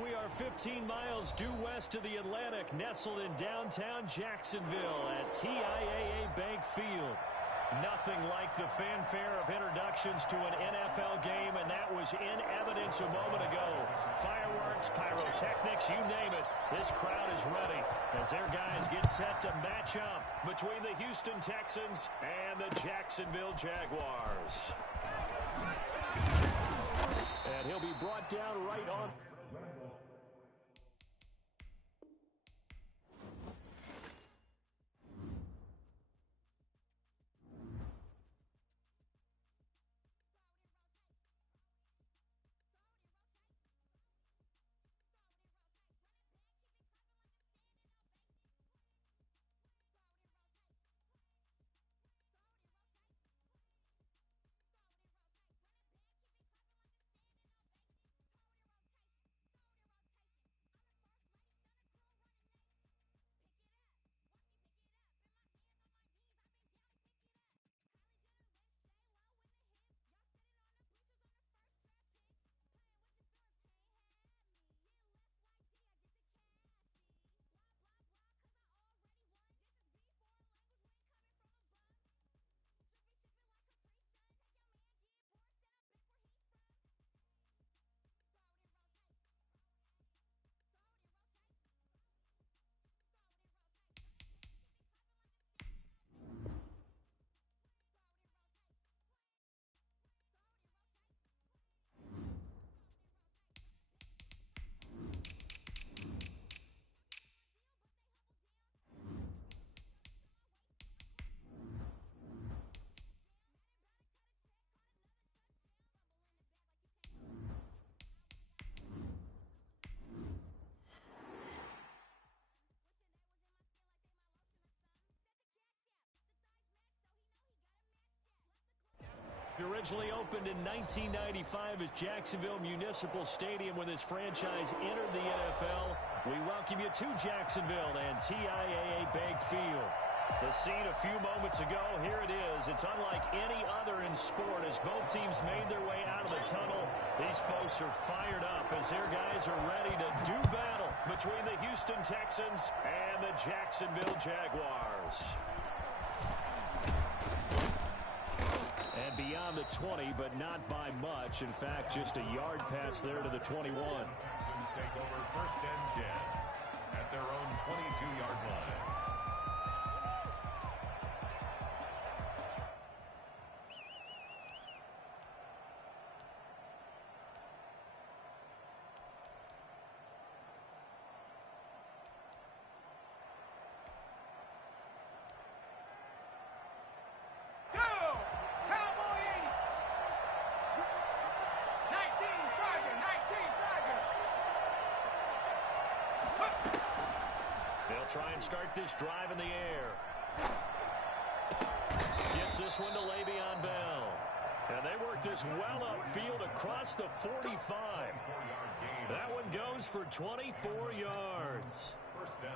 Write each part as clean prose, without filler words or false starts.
We are 15 miles due west of the Atlantic, nestled in downtown Jacksonville at TIAA Bank Field. Nothing like the fanfare of introductions to an NFL game, and that was in evidence a moment ago. Fireworks, pyrotechnics, you name it. This crowd is ready as their guys get set to match up between the Houston Texans and the Jacksonville Jaguars. And he'll be brought down right on. Originally opened in 1995 as Jacksonville Municipal Stadium when this franchise entered the NFL. We welcome you to Jacksonville and TIAA Bank Field. The scene a few moments ago, here it is. It's unlike any other in sport as both teams made their way out of the tunnel. These folks are fired up as their guys are ready to do battle between the Houston Texans and the Jacksonville Jaguars. And beyond the 20, but not by much. In fact, just a yard pass there to the 21. Texans take over 1st and 10 at their own 22-yard line. Try and start this drive in the air. Gets this one to Le'Veon Bell. And they work this well upfield across the 45. That one goes for 24 yards. 1st down.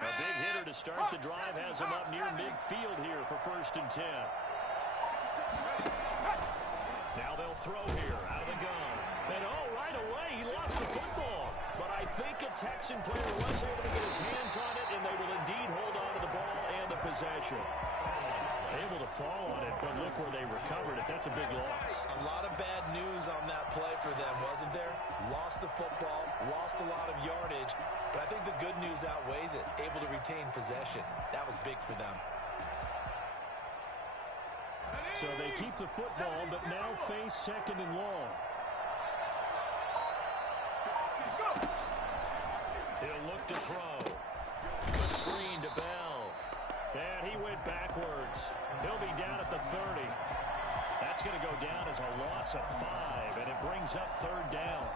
A big hitter to start the drive has him up near midfield here for 1st and 10. Now they'll throw here out of the gun. And right away he lost the football. But I think a Texan player was able to get his hands on it, and they will indeed hold on to the ball and the possession. Able to fall on it, but look where they recovered it. That's a big loss. A lot of bad news on that play for them, wasn't there? Lost the football, lost a lot of yardage, but I think the good news outweighs it. Able to retain possession. That was big for them. So they keep the football, but now face 2nd and long. He'll look to throw. The screen to Bell. And he went backwards. He'll be down at the 30. That's going to go down as a loss of 5, and it brings up 3rd down.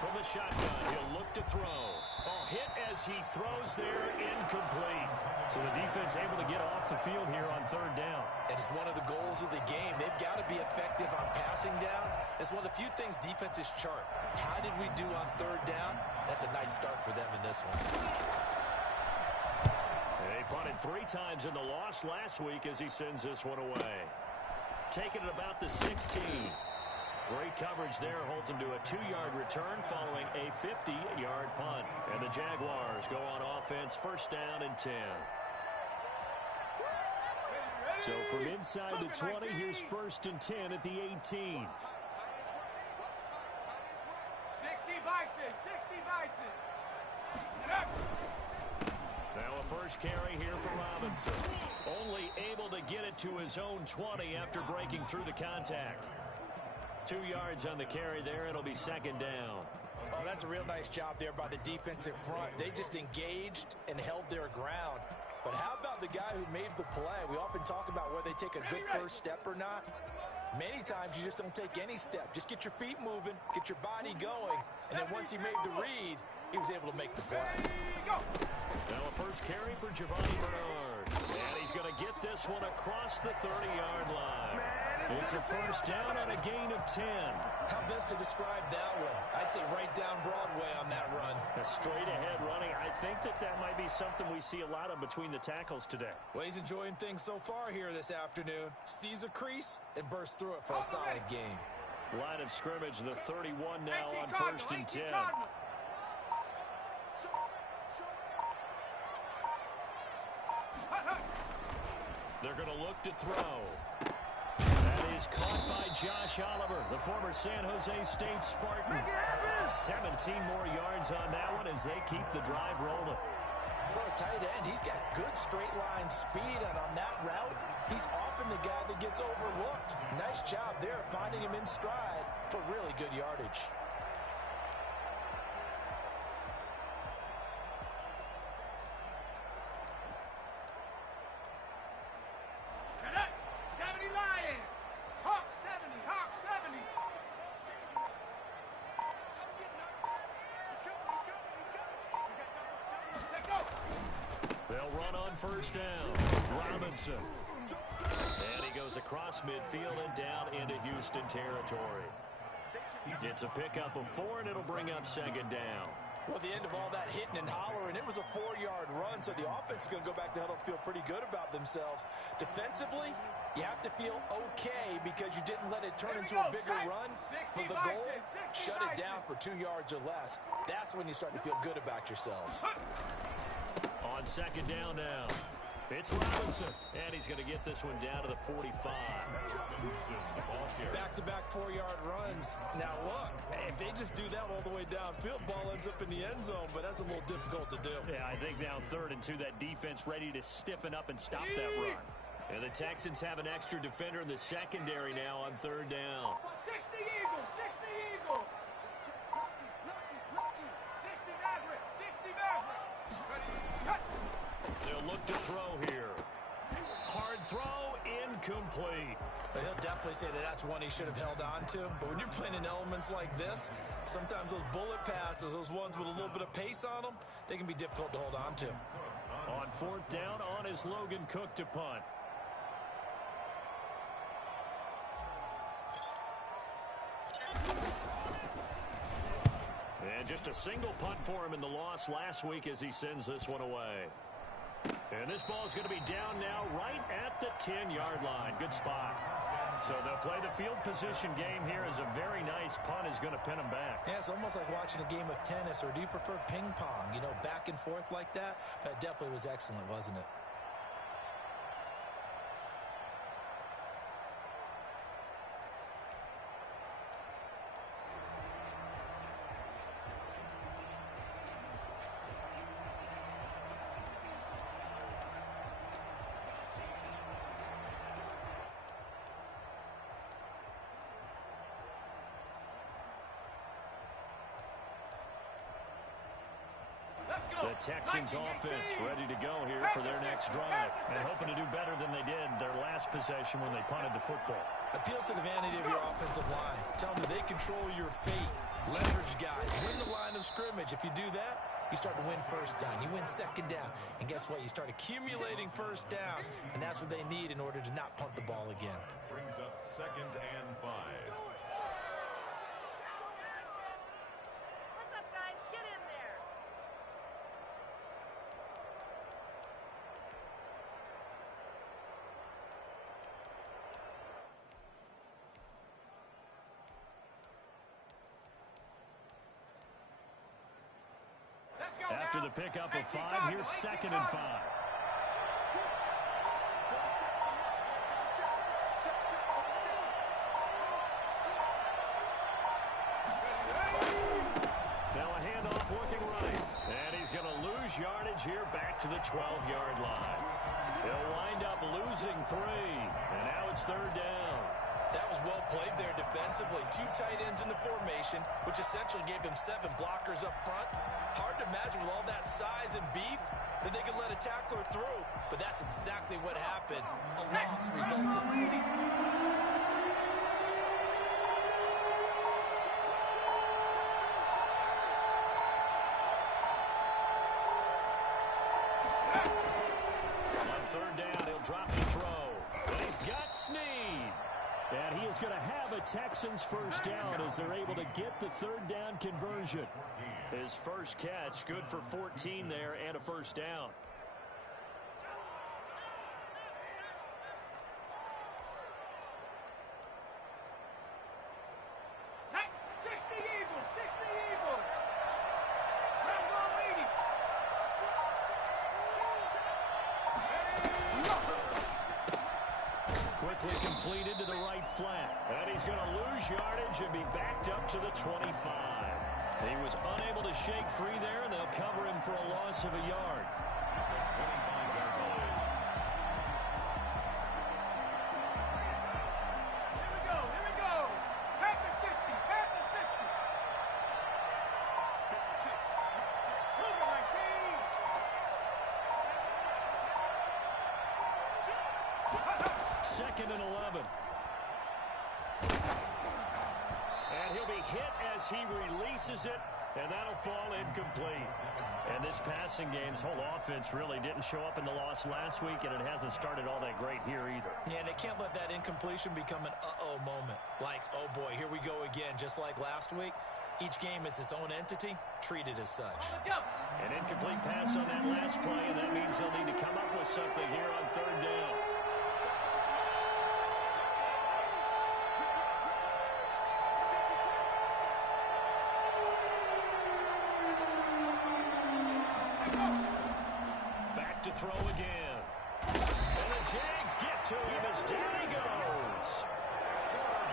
From the shotgun, he'll look to throw. Oh, hit as he throws there, incomplete. So the defense able to get off the field here on third down. And it's one of the goals of the game. They've got to be effective on passing downs. It's one of the few things defenses chart. How did we do on third down? That's a nice start for them in this one. They punted 3 times in the loss last week as he sends this one away. Taking it about the 16. Great coverage there, holds him to a 2-yard return following a 50-yard punt. And the Jaguars go on offense, first down and 10. So from inside the 20, here's first and 10 at the 18. 60 Bison, 60 Bison. Now a first carry here for Robinson. Only able to get it to his own 20 after breaking through the contact. 2 yards on the carry there. It'll be second down. Oh, that's a real nice job there by the defensive front. They just engaged and held their ground. But how about the guy who made the play? We often talk about whether they take a good first step or not. Many times you just don't take any step. Just get your feet moving, get your body going. And then once he made the read, he was able to make the play. Now a first carry for Giovanni Bernard. And he's going to get this one across the 30-yard line. It's a first down on a gain of 10. How best to describe that one? I'd say right down Broadway on that run. A straight-ahead running. I think that might be something we see a lot of between the tackles today. Well, he's enjoying things so far here this afternoon. Sees a crease and bursts through it for a solid game. Line of scrimmage, the 31 now on first and 10. They're going to look to throw. That is caught by Josh Oliver, the former San Jose State Spartan. 17 more yards on that one as they keep the drive rolling. For a tight end, he's got good straight line speed, and on that route, he's often the guy that gets overlooked. Nice job there finding him in stride for really good yardage. First down, Robinson. And he goes across midfield and down into Houston territory. It's a pickup of 4, and it'll bring up second down. Well, the end of all that hitting and hollering, it was a 4-yard run, so the offense is going to go back to huddle, feel pretty good about themselves. Defensively, you have to feel okay because you didn't let it turn into a bigger run. But the goal, shut it down for 2 yards or less. That's when you start to feel good about yourselves. On second down now, it's Robinson, and he's going to get this one down to the 45. Back-to-back 4-yard runs. Now, look, if they just do that all the way downfield, ball ends up in the end zone, but that's a little difficult to do. Yeah, I think now 3rd and 2, that defense ready to stiffen up and stop that run. And the Texans have an extra defender in the secondary now on 3rd down. 60 Eagles, 60 Eagles. 60 Maverick, 60 Maverick. They'll look to throw here. Hard throw, incomplete. But he'll definitely say that that's one he should have held on to. But when you're playing in elements like this, sometimes those bullet passes, those ones with a little bit of pace on them, they can be difficult to hold on to. On 4th down, on is Logan Cook to punt. And just a single punt for him in the loss last week as he sends this one away. And this ball is going to be down now right at the 10-yard line. Good spot. So they'll play the field position game here as a very nice punt is going to pin them back. Yeah, it's almost like watching a game of tennis, or do you prefer ping pong? You know, back and forth like that? That definitely was excellent, wasn't it? The Texans offense ready to go here for their next drive. And hoping to do better than they did their last possession when they punted the football. Appeal to the vanity of your offensive line. Tell them they control your fate. Leverage guys. Win the line of scrimmage. If you do that, you start to win first down. You win second down. And guess what? You start accumulating first downs. And that's what they need in order to not punt the ball again. Brings up 2nd and 5. What's up, guys? Get in there. Let's go After now. the pickup of 18 5, Cardinals, here's 18 2nd and 5. Cardinals. Now a handoff looking right. And he's going to lose yardage here back to the 12-yard line. He'll wind up losing 3. And now it's 3rd down. That was well played there defensively. 2 tight ends in the formation, which essentially gave them 7 blockers up front. Hard to imagine with all that size and beef that they could let a tackler through. But that's exactly what happened. A loss resulted. On 3rd down, he'll drop the throw. And he's got Snead. And he is going to have a Texans first down as they're able to get the 3rd down conversion. His first catch, good for 14 there and a first down. Set. 60 Eagles, 60 Eagles. Round ball 80. Quickly completed to the right flat. And he's going to lose yardage and be backed up to the 25. He was unable to shake free there, and they'll cover him for a loss of a yard. 25-yard line. Here we go. Pat the 60, pat the 60. Super 19. 2nd and 11. And he'll be hit as he releases it, and that'll fall incomplete. And this passing game's whole offense really didn't show up in the loss last week, and it hasn't started all that great here either. Yeah, and they can't let that incompletion become an uh-oh moment. Like, oh boy, here we go again, just like last week. Each game is its own entity, treated as such. An incomplete pass on that last play, and that means they'll need to come up with something here on 3rd down. Back to throw again. And the Jags get to him as down he goes.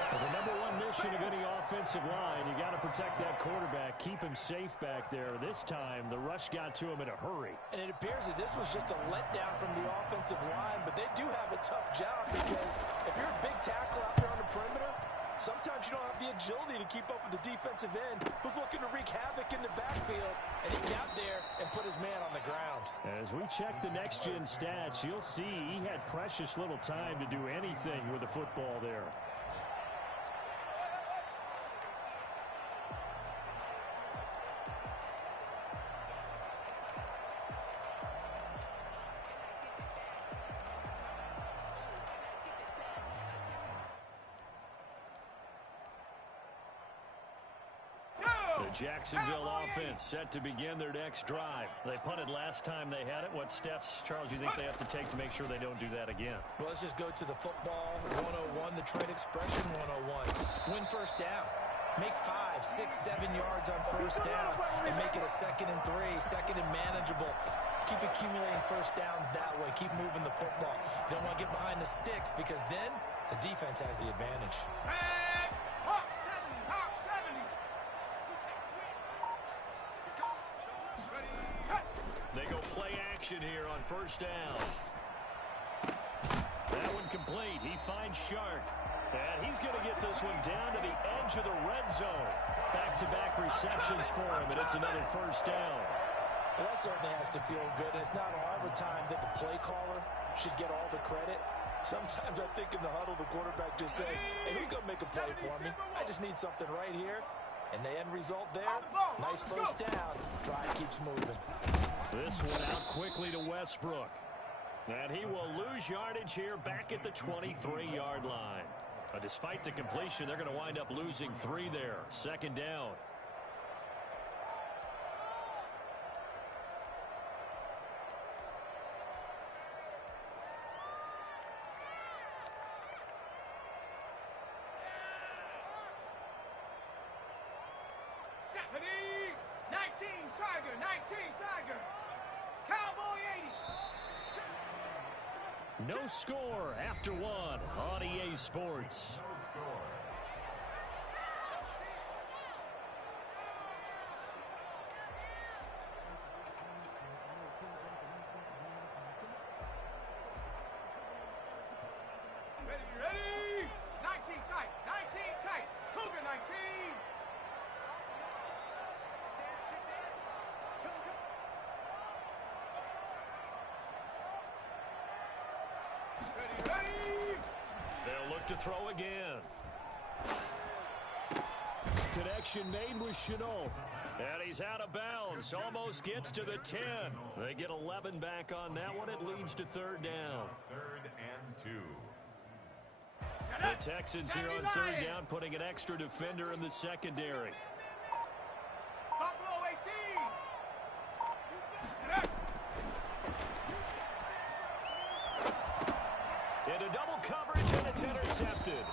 Well, the number one mission of any offensive line, you got to protect that quarterback, keep him safe back there. This time, the rush got to him in a hurry. And it appears that this was just a letdown from the offensive line, but they do have a tough job because if you're a big tackle out there on the perimeter, sometimes you don't have the agility to keep up with the defensive end who's looking to wreak havoc in the backfield, and he got there and put his man on the ground. As we check the next-gen stats, you'll see he had precious little time to do anything with the football there. The Jacksonville offense set to begin their next drive. They punted last time they had it. What steps, Charles, you think they have to take to make sure they don't do that again? Well, let's just go to the football 101, the trade expression 101. Win first down. Make 5, 6, 7 yards on first down and make it a 2nd and 3, 2nd and manageable. Keep accumulating first downs that way. Keep moving the football. You don't want to get behind the sticks because then the defense has the advantage. Hawk 70, Hawk 70. They go play action here on first down. That one complete. He finds Shark. And he's going to get this one down to the edge of the red zone. Back-to-back receptions for him, and it's another first down. Well, that certainly has to feel good. And it's not all the time that the play caller should get all the credit. Sometimes I think in the huddle, the quarterback just says, hey, who's going to make a play for me? I just need something right here. And the end result there, nice first down. Drive keeps moving. This one out quickly to Westbrook. And he will lose yardage here back at the 23-yard line. Despite the completion, they're going to wind up losing 3 there. Second down. Ready? 19 Tiger, 19 Tiger. Cowboy 80. No score after one on EA Sports. No score. Ready? 19 tight, 19 tight. Cougar 19. Ready? They'll look to throw again. Connection made with Chenault. And he's out of bounds. Almost gets to the 10. They get 11 back on that one. It leads to third down. 3rd and 2. The Texans here on third down, putting an extra defender in the secondary. Buffalo 18. Into double coverage, and it's intercepted.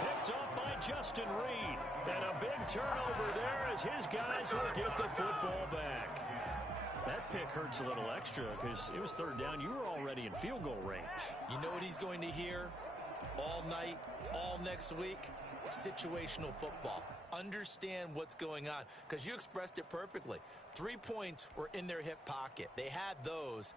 Picked off by Justin Reed. And a big turnover there as his guys will get the football back. That pick hurts a little extra because it was third down. You were already in field goal range. You know what he's going to hear all night, all next week? Situational football. Understand what's going on, because you expressed it perfectly. 3 points were in their hip pocket. They had those.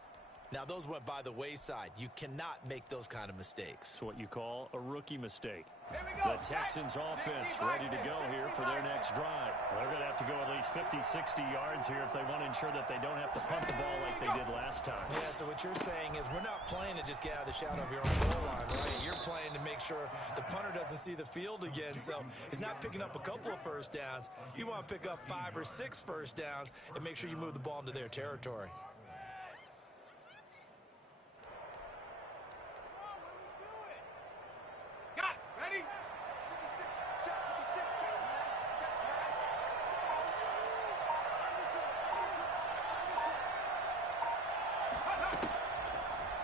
Now, those went by the wayside. You cannot make those kind of mistakes. It's what you call a rookie mistake. Here we go. The Texans offense ready to go here for their next drive. They're going to have to go at least 50, 60 yards here if they want to ensure that they don't have to punt the ball like they did last time. Yeah, so what you're saying is we're not playing to just get out of the shadow of your own goal line, right? You're playing to make sure the punter doesn't see the field again. So he's not picking up a couple of first downs. You want to pick up 5 or 6 first downs and make sure you move the ball into their territory. Got it. Ready?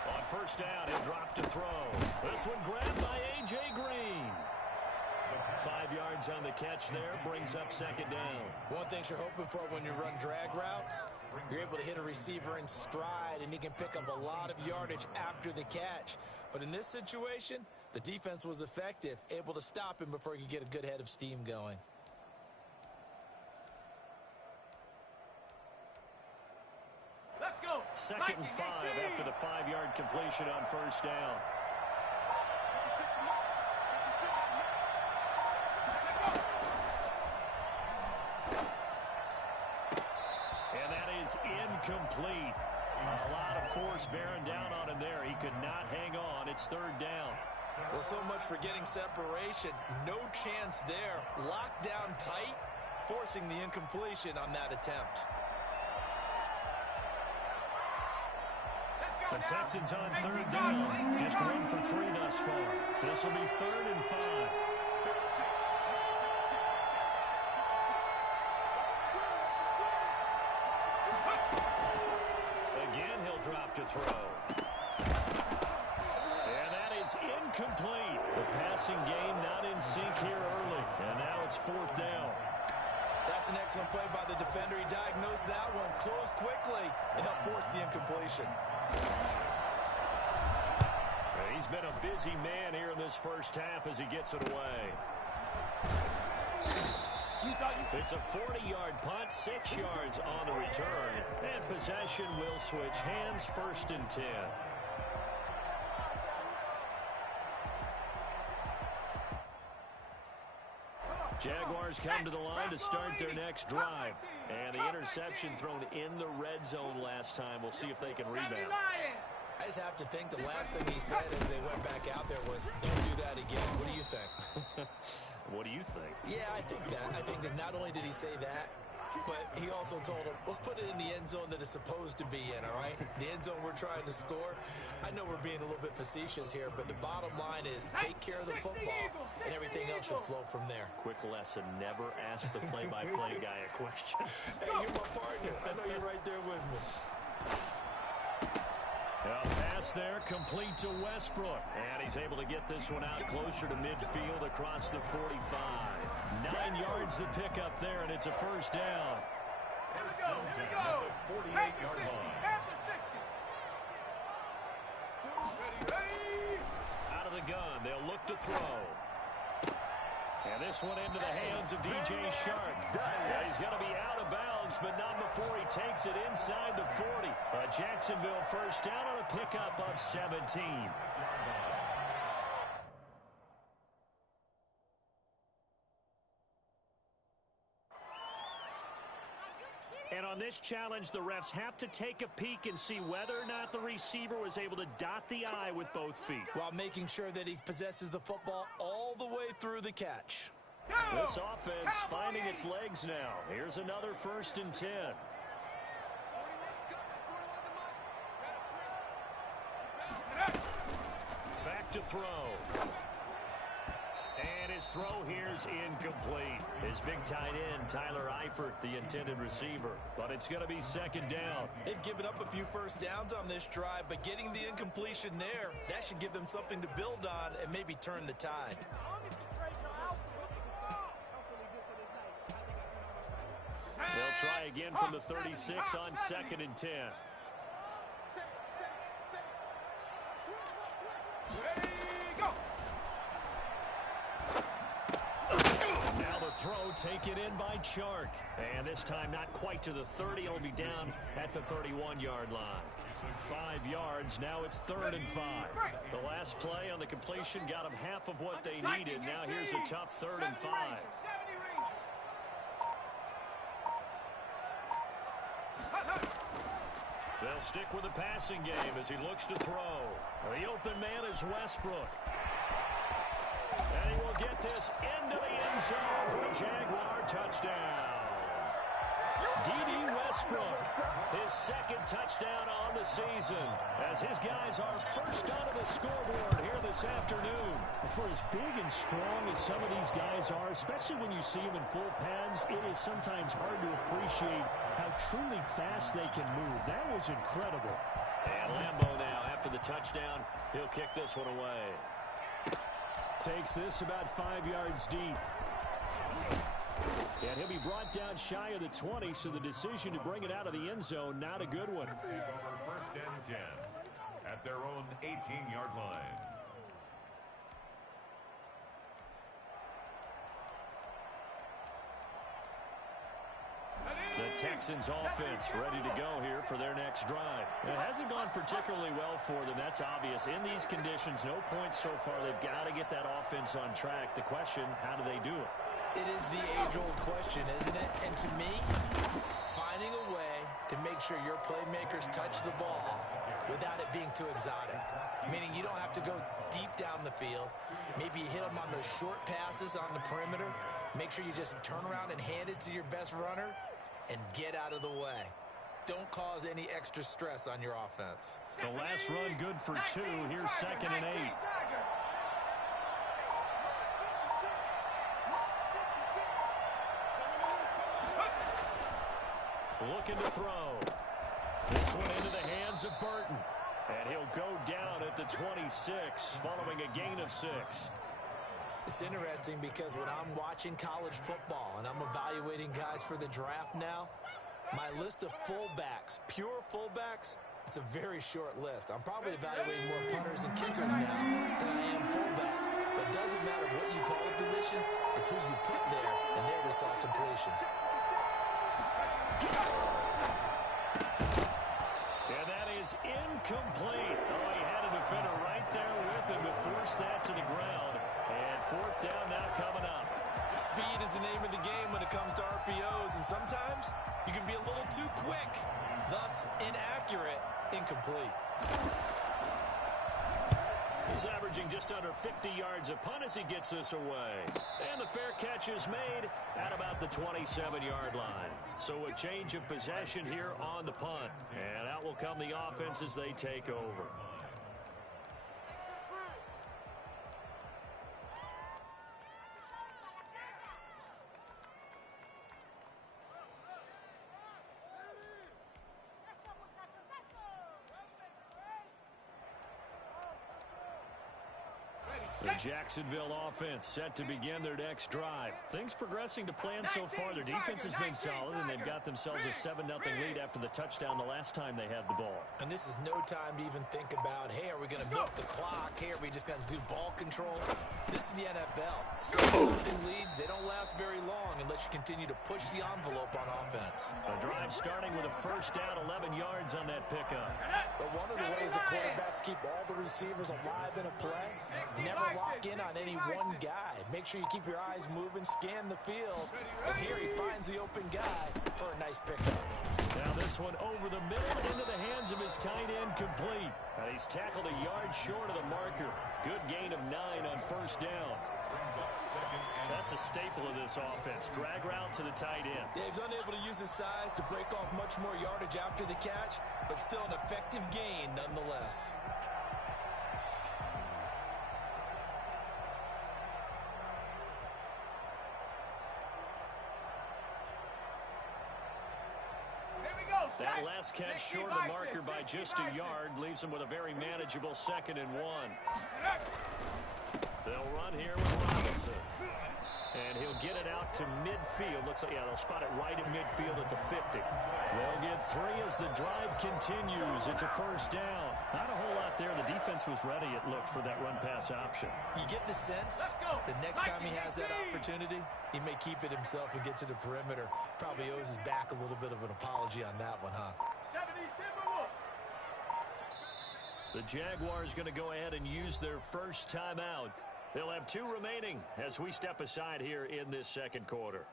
On first down, he'll drop to throw. This one grabbed by A.J. Green. 5 yards on the catch there, brings up second down. One thing you're hoping for when you run drag routes, you're able to hit a receiver in stride, and he can pick up a lot of yardage after the catch. But in this situation, the defense was effective, able to stop him before he could get a good head of steam going. Let's go. Second and 5 after the 5-yard completion on first down. And that is incomplete. A lot of force bearing down on him there. He could not hang on. It's third down. Well, so much for getting separation. No chance there. Locked down tight, forcing the incompletion on that attempt. The Texans on third down. Just 1 for 3 thus far. This will be 3rd and 5. Again, he'll drop to throw. And that is incomplete. The passing game not in sync here early. And now it's 4th down. That's an excellent play by the defender. He diagnosed that one, closed quickly, and helped force the incompletion. He's been a busy man here in this first half as he gets it away. It's a 40-yard punt, 6 yards on the return, and possession will switch hands, 1st and 10. Jaguars come to the line to start their next drive. And the interception thrown in the red zone last time. We'll see if they can rebound. I just have to think the last thing he said as they went back out there was, don't do that again. What do you think? What do you think? Yeah, I think that. I think that not only did he say that, but he also told him, let's put it in the end zone that it's supposed to be in, all right? The end zone we're trying to score. I know we're being a little bit facetious here, but the bottom line is take care of the football, and everything else should flow from there. Quick lesson, never ask the play-by-play guy a question. Hey, you're my partner. I know you're right there with me. A pass there, complete to Westbrook. And he's able to get this one out closer to midfield across the 45. 9 yards to pick up there, and it's a first down. First and 10 at the 48-yard line. Out of the gun, they'll look to throw. And this one into the hands of DJ Shark. Yeah, he's going to be out of bounds, but not before he takes it inside the 40. A Jacksonville first down on a pickup of 17. And on this challenge, the refs have to take a peek and see whether or not the receiver was able to dot the I with both feet, while making sure that he possesses the football all the way through the catch. This offense finding its legs now. Here's another first and 10. Back to throw. And his throw here's incomplete. His big tight end, Tyler Eifert, the intended receiver. But it's going to be second down. They've given up a few first downs on this drive, but getting the incompletion there, that should give them something to build on and maybe turn the tide. They'll try again from the 36 on second and 10. Now the throw taken in by Chark. And this time not quite to the 30. It'll be down at the 31-yard line. 5 yards. Now it's 3rd and 5. The last play on the completion got them half of what they needed. Now here's a tough 3rd and 5. They'll stick with the passing game as he looks to throw. The open man is Westbrook. And he will get this into the end zone for a Jaguar touchdown. D.D. Westbrook, his second touchdown on the season, as his guys are first onto the scoreboard here this afternoon. For as big and strong as some of these guys are, especially when you see them in full pads, it is sometimes hard to appreciate how truly fast they can move. That was incredible. And Lambeau now, after the touchdown, he'll kick this one away. Takes this about 5 yards deep. And he'll be brought down shy of the 20, so the decision to bring it out of the end zone, not a good one. Take over first and 10 at their own 18-yard line. The Texans offense ready to go here for their next drive. It hasn't gone particularly well for them. That's obvious. In these conditions, no points so far. They've got to get that offense on track. The question, how do they do it? It is the age-old question, isn't it? And to me, finding a way to make sure your playmakers touch the ball without it being too exotic. Meaning you don't have to go deep down the field. Maybe you hit them on those short passes on the perimeter. Make sure you just turn around and hand it to your best runner and get out of the way. Don't cause any extra stress on your offense. The last run good for 2. Here's 2nd and 8. Looking to throw. This one into the hands of Burton. And he'll go down at the 26, following a gain of 6. It's interesting because when I'm watching college football and I'm evaluating guys for the draft now, my list of fullbacks, pure fullbacks, it's a very short list. I'm probably evaluating more punters and kickers now than I am fullbacks. But it doesn't matter what you call a position, it's who you put there, and there we saw completion. And that is incomplete. Oh, he had a defender right there with him to force that to the ground. And 4th down now coming up. Speed is the name of the game when it comes to RPOs, and sometimes you can be a little too quick, thus inaccurate, incomplete. He's averaging just under 50 yards a punt as he gets this away. And the fair catch is made at about the 27-yard line. So a change of possession here on the punt. And out will come the offense as they take over. The Jacksonville offense set to begin their next drive. Things progressing to plan so far. Their defense has been solid, and they've got themselves a 7-0 lead after the touchdown the last time they had the ball. And this is no time to even think about, hey, are we going to milk the clock? Hey, are we just going to do ball control? This is the NFL. 7-0 leads, they don't last very long unless you continue to push the envelope on offense. A drive starting with a first down, 11 yards on that pickup. But one of the ways the quarterbacks keep all the receivers alive in a play, never lock in on any one guy. Make sure you keep your eyes moving, scan the field, and here he finds the open guy for a nice pickup. Now this one over the middle into the hands of his tight end, complete. He's tackled a yard short of the marker. Good gain of 9 on first down. That's a staple of this offense. Drag route to the tight end. Yeah, he's unable to use his size to break off much more yardage after the catch, but still an effective gain nonetheless. That last catch short of the marker by just a yard leaves him with a very manageable 2nd and 1. They'll run here with Robinson. And he'll get it out to midfield. Looks like, yeah, they'll spot it right at midfield at the 50. They'll get 3 as the drive continues. It's a first down. Not a whole lot there. The defense was ready, it looked, for that run-pass option. You get the sense the next time he has that opportunity, he may keep it himself and get to the perimeter. Probably owes his back a little bit of an apology on that one, huh? The Jaguars going to go ahead and use their first timeout. They'll have 2 remaining as we step aside here in this second quarter.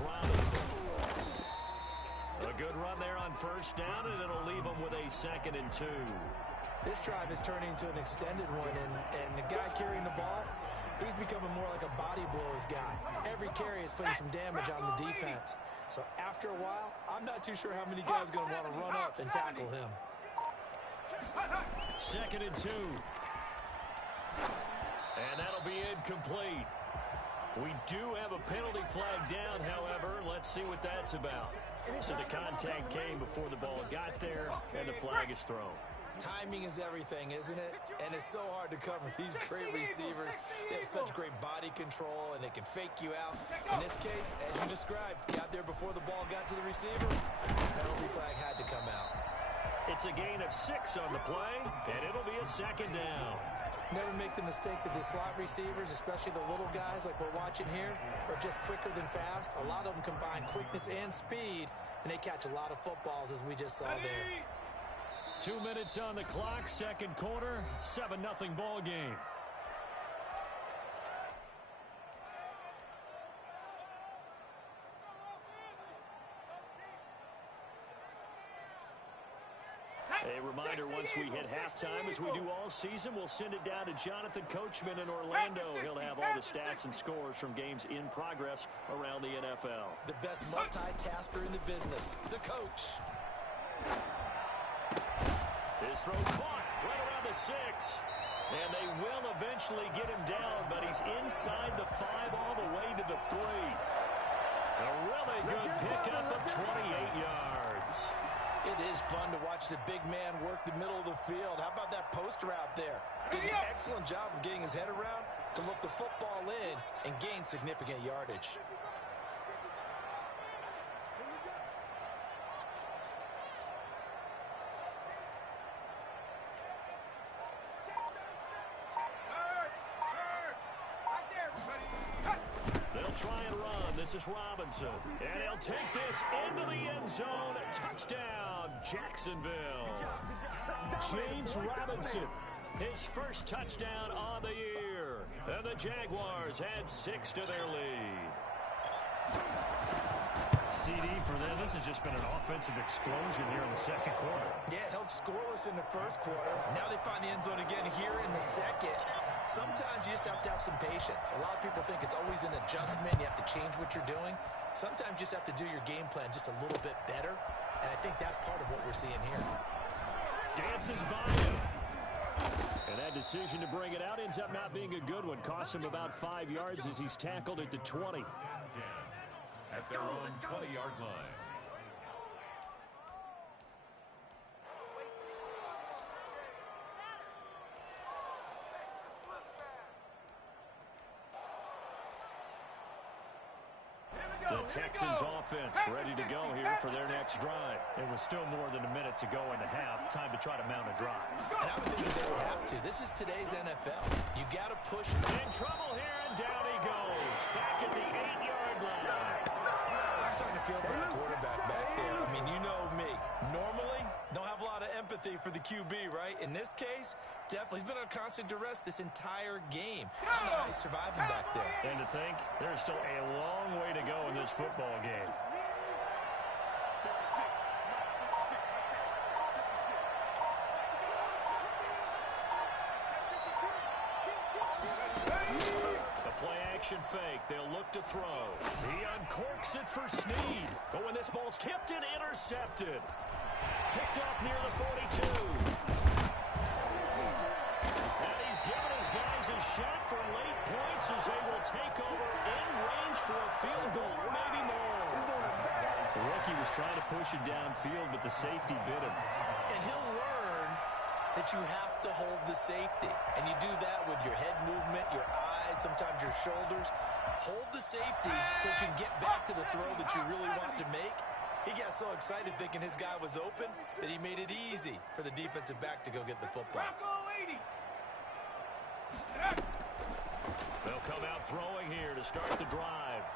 Robinson. A good run there on first down, and it'll leave them with a 2nd and 2. This drive is turning into an extended one, and the guy carrying the ball, he's becoming more like a body blows guy. Every carry is putting some damage on the defense. So after a while, I'm not too sure how many guys are going to want to run up and tackle him. 2nd and 2. And that'll be incomplete. We do have a penalty flag down, however. Let's see what that's about. So the contact came before the ball got there, and the flag is thrown. Timing is everything, isn't it? And it's so hard to cover these great receivers. They have such great body control, and they can fake you out. In this case, as you described, got there before the ball got to the receiver. Penalty flag had to come out. It's a gain of 6 on the play, and it'll be a 2nd down. Never make the mistake that the slot receivers, especially the little guys like we're watching here, are just quicker than fast. A lot of them combine quickness and speed, and they catch a lot of footballs, as we just saw there. 2 minutes on the clock, second quarter, 7-0 ball game. A reminder, once we hit halftime, as we do all season, we'll send it down to Jonathan Coachman in Orlando. He'll have all the stats and scores from games in progress around the NFL. The best multitasker in the business, the coach. His throw caught right around the 6. And they will eventually get him down, but he's inside the 5 all the way to the 3. A really good pickup of 28 yards. It is fun to watch the big man work the middle of the field. How about that post route there? Did an excellent job of getting his head around to look the football in and gain significant yardage. They'll try and run. This is Robinson. And he'll take this into the end zone. Touchdown, Jacksonville. James Robinson, his first touchdown on the year. And the Jaguars add 6 to their lead. CD for them. This has just been an offensive explosion here in the second quarter. Yeah, held scoreless in the first quarter. Now they find the end zone again here in the second. Sometimes you just have to have some patience. A lot of people think it's always an adjustment. You have to change what you're doing. Sometimes you just have to do your game plan just a little bit better. And I think that's part of what we're seeing here. Dances by him. And that decision to bring it out ends up not being a good one. Cost him about 5 yards as he's tackled at the 20. At their own 20-yard line. The Texans offense ready to go here for their next drive. It was still more than a minute to go in the half. Time to try to mount a drive. And I would think that they would have to. This is today's NFL. You got to push. In trouble here, and down he goes. Back at the 8-yard line. I'm starting to feel for the quarterback back there. I mean, you know me. Normally, don't have a lot of empathy for the QB, right? In this case, definitely. He's been on constant duress this entire game. I don't know how he's surviving back there. And to think, there's still a long way to go in this football game. Action fake. They'll look to throw. He uncorks it for Snead. But when this ball's tipped and intercepted. Picked off near the 42. And he's given his guys a shot for late points as they will take over in range for a field goal or maybe more. The rookie was trying to push it downfield, but the safety bit him. And he'll learn that you have to hold the safety. And you do that with your head movement, your eyes, sometimes your shoulders. Hold the safety so that you can get back to the throw that you really want to make. He got so excited thinking his guy was open that he made it easy for the defensive back to go get the football. They'll come out throwing here to start the drive.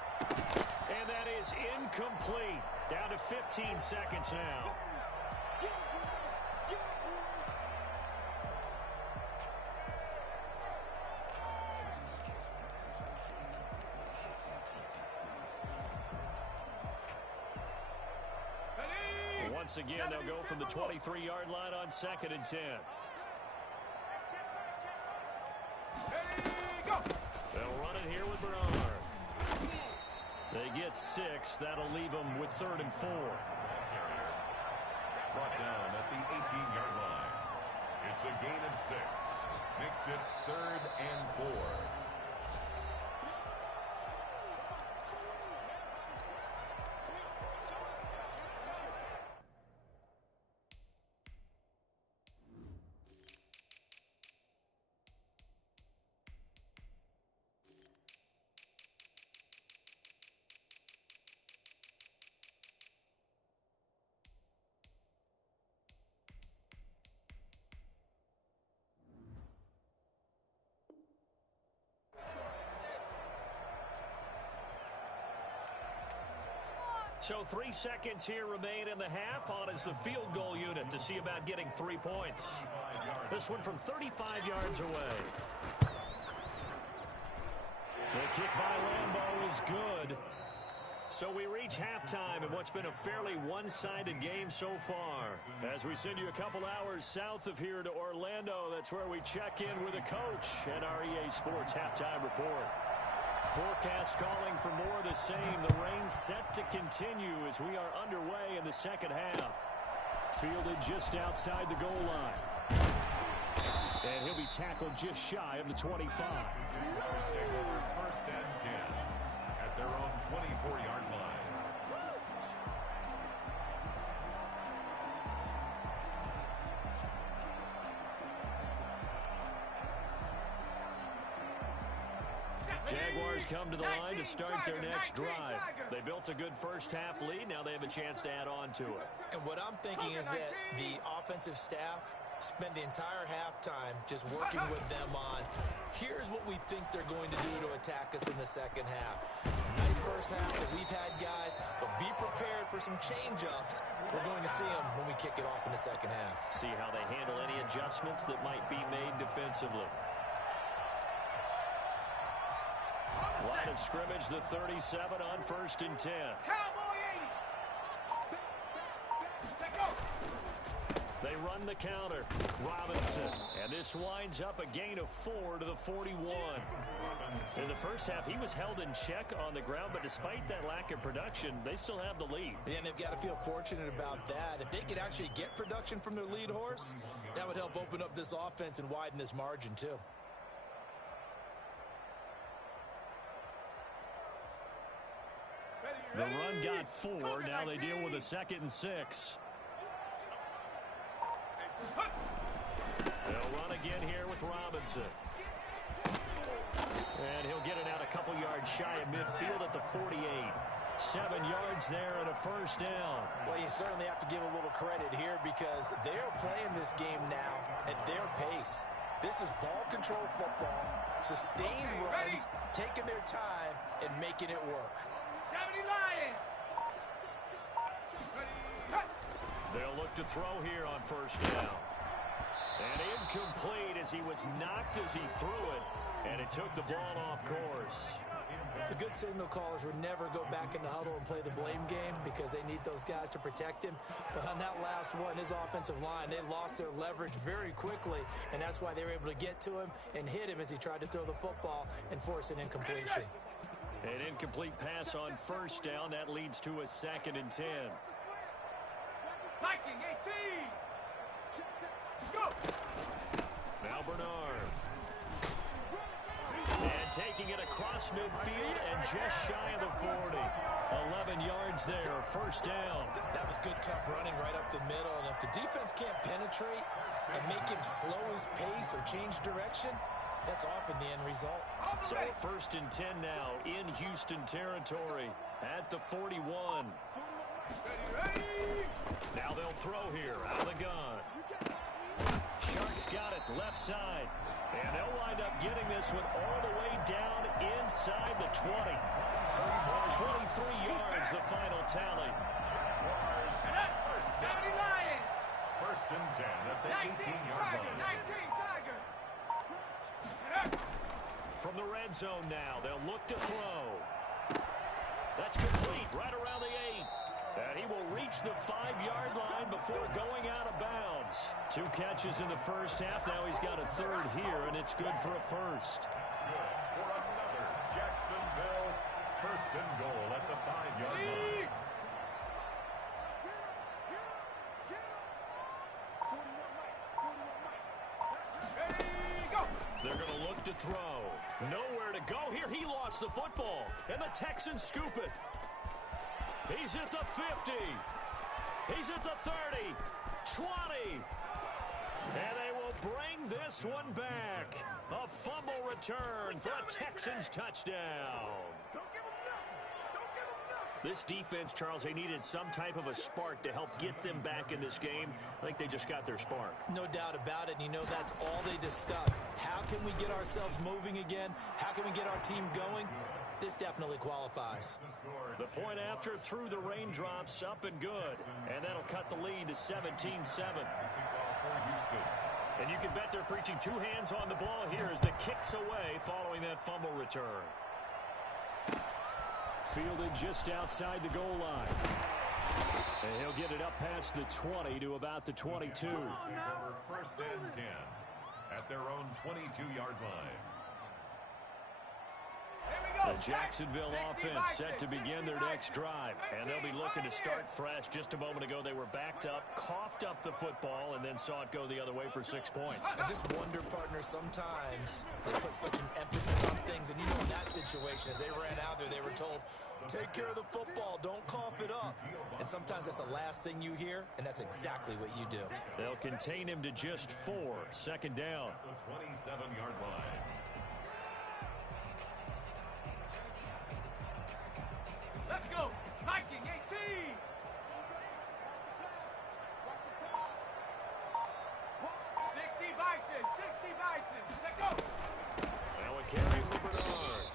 And that is incomplete. Down to 15 seconds now. Once again, they'll go from the 23-yard line on 2nd and 10. They'll run it here with Bernard. They get 6. That'll leave them with 3rd and 4. Brought down at the 18-yard line. It's a gain of 6. Makes it 3rd and 4. So 3 seconds here remain in the half. On is the field goal unit to see about getting 3 points. This one from 35 yards away. The kick by Lambeau is good. So we reach halftime in what's been a fairly one-sided game so far. As we send you a couple hours south of here to Orlando, that's where we check in with a coach at our EA Sports Halftime Report. Forecast calling for more of the same. The rain set to continue as we are underway in the second half. Fielded just outside the goal line. And he'll be tackled just shy of the 25. Jaguars take over 1st and 10 at their own 24-yard line. Jaguars come to the line to start their next drive. They built a good first half lead. Now they have a chance to add on to it. And what I'm thinking is that the offensive staff spend the entire halftime just working with them on, here's what we think they're going to do to attack us in the second half. Nice first half that we've had, guys, but be prepared for some change-ups. We're going to see them when we kick it off in the second half. See how they handle any adjustments that might be made defensively. Line of scrimmage, the 37 on 1st and 10. They run the counter. Robinson. And this winds up a gain of 4 to the 41. In the first half, he was held in check on the ground, but despite that lack of production, they still have the lead. And they've got to feel fortunate about that. If they could actually get production from their lead horse, that would help open up this offense and widen this margin, too. The run got 4. Now they deal with a 2nd and 6. They'll run again here with Robinson. And he'll get it out a couple yards shy of midfield at the 48. 7 yards there and a first down. Well, you certainly have to give a little credit here because they're playing this game now at their pace. This is ball control football, sustained runs, taking their time and making it work. 70 Lions. They'll look to throw here on first down. And incomplete as he was knocked as he threw it. And it took the ball off course. The good signal callers would never go back in the huddle and play the blame game because they need those guys to protect him. But on that last one, his offensive line, they lost their leverage very quickly. And that's why they were able to get to him and hit him as he tried to throw the football and force an incompletion. An incomplete pass on first down. That leads to a 2nd and 10. Viking 18. Go. Now Bernard. And taking it across midfield and just shy of the 40. 11 yards there, first down. That was good, tough running right up the middle. And if the defense can't penetrate and make him slow his pace or change direction, that's often the end result. So 1st and 10 now in Houston territory at the 41. Now they'll throw here out of the gun. Sharks got it left side. And they'll wind up getting this one all the way down inside the 20. 23 yards, the final tally. 70 Lions. 1st and 10 at the 18-yard line. 19 Tiger. From the red zone now, they'll look to throw. That's complete right around the 8. And he will reach the 5-yard line before going out of bounds. 2 catches in the first half. Now he's got a 3rd here, and it's good for a first. Good for another Jacksonville 1st and goal at the 5-yard line. They're going to look to throw. Nowhere to go here. He lost the football, and the Texans scoop it. He's at the 50. He's at the 30. 20. And they will bring this one back. A fumble return for a Texans touchdown. This defense, Charles, they needed some type of a spark to help get them back in this game. I think they just got their spark. No doubt about it. And you know that's all they discussed. How can we get ourselves moving again? How can we get our team going? This definitely qualifies. The point after through the raindrops, up and good. And that'll cut the lead to 17-7. And you can bet they're preaching 2 hands on the ball here as the kick's away following that fumble return. Fielded just outside the goal line. And he'll get it up past the 20 to about the 22. 1st and 10 at their own 22-yard line. The Jacksonville offense set to begin their next drive. And they'll be looking to start fresh. Just a moment ago, they were backed up, coughed up the football, and then saw it go the other way for 6 points. I just wonder, partner, sometimes they put such an emphasis on things. And you know in that situation, as they ran out there, they were told, take care of the football, don't cough it up. And sometimes that's the last thing you hear, and that's exactly what you do. They'll contain him to just 4. 2nd down. The 27-yard line. Let's go. Hiking 18. 60 Bison. 60 Bison. Let's go. Now a carry for Bernard.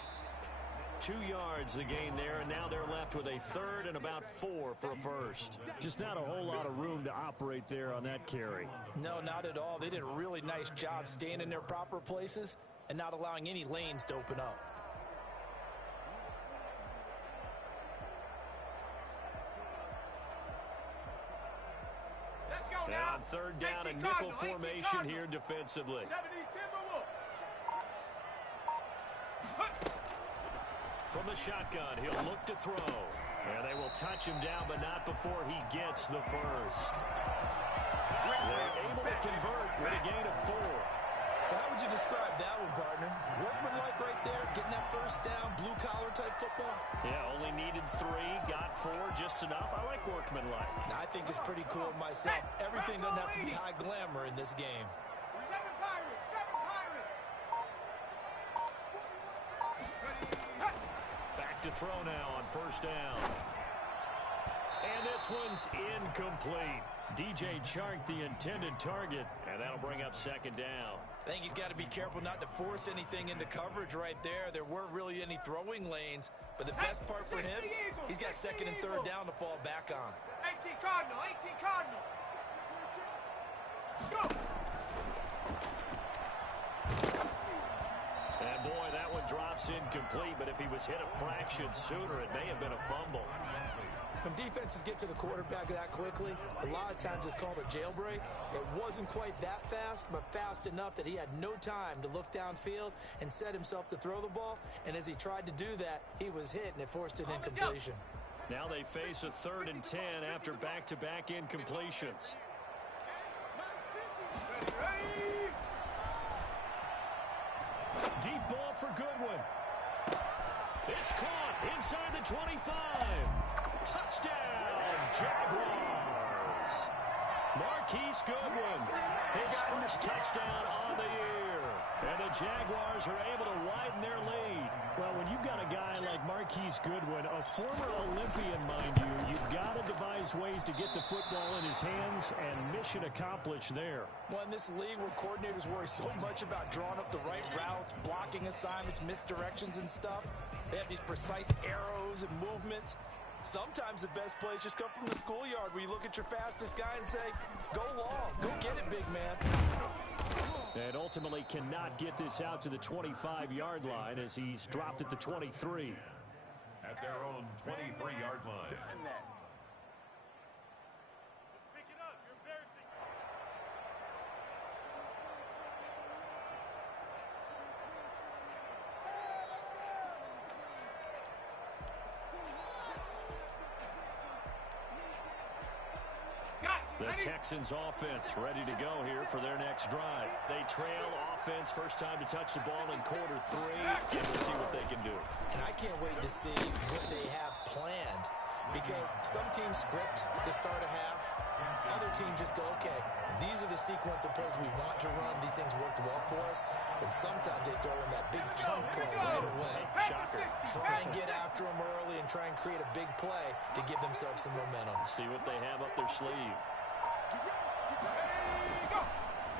2 yards the gain there, and now they're left with a third and about 4 for a first. Just not a whole lot of room to operate there on that carry. No, not at all. They did a really nice job staying in their proper places and not allowing any lanes to open up. Let's go And now. on third down, a 18 nickel Cardinal, 18 formation Cardinal. here defensively. 70 Timberwolves. From the shotgun, he'll look to throw. And they will touch him down, but not before he gets the first. They're able to convert with a gain of 4. So how would you describe that one, partner? Workmanlike right there, getting that first down, blue-collar type football? Yeah, only needed 3, got 4, just enough. I like workmanlike. I think it's pretty cool myself. Everything doesn't have to be high glamour in this game. 7 Pirates. 7 Pirates. Back to throw now on first down. And this one's incomplete. DJ Chark, the intended target, and that'll bring up second down. I think he's got to be careful not to force anything into coverage right there. There weren't really any throwing lanes, but the best part for him, he's got second and third down to fall back on. 18 Cardinal. 18 Cardinal. Go. And boy, that one drops incomplete, but if he was hit a fraction sooner, it may have been a fumble. When defenses get to the quarterback that quickly, a lot of times it's called a jailbreak. It wasn't quite that fast, but fast enough that he had no time to look downfield and set himself to throw the ball. And as he tried to do that, he was hit, and it forced an incompletion. Now they face a 3rd and 10 after back-to-back incompletions. Ready. Deep ball for Goodwin. It's caught inside the 25. Touchdown, Jaguars. Marquise Goodwin, his first touchdown on the year. And the Jaguars are able to widen their lead. Well, when you've got a guy like Marquise Goodwin, a former Olympian, mind you, you've got to devise ways to get the football in his hands, and mission accomplished there. Well, in this league where coordinators worry so much about drawing up the right routes, blocking assignments, misdirections and stuff, they have these precise arrows and movements. Sometimes the best plays just come from the schoolyard where you look at your fastest guy and say, go long, go get it, big man. And ultimately cannot get this out to the 25-yard line as he's dropped at the 23. At their own 23-yard line. Pick it up. You're embarrassing. The Texans offense ready to go here for their next drive. They trail offense, first time to touch the ball in quarter 3, and we'll see what they can do. And I can't wait to see what they have planned, because some teams script to start a half. Other teams just go, okay, these are the sequence of plays we want to run. These things worked well for us. And sometimes they throw in that big chunk play right away. Shocker. Try and get after them early and try and create a big play to give themselves some momentum. See what they have up their sleeve.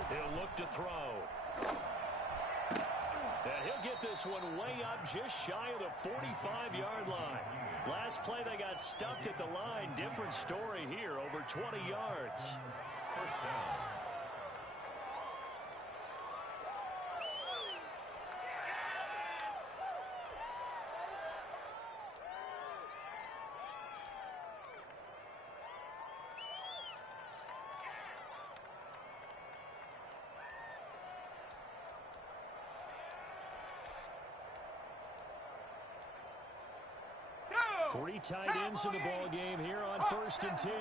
He'll look to throw. And he'll get this one way up just shy of the 45-yard line. Last play they got stuffed at the line. Different story here, over 20 yards. First down. Three tight ends in the ball game here on 1st and 10.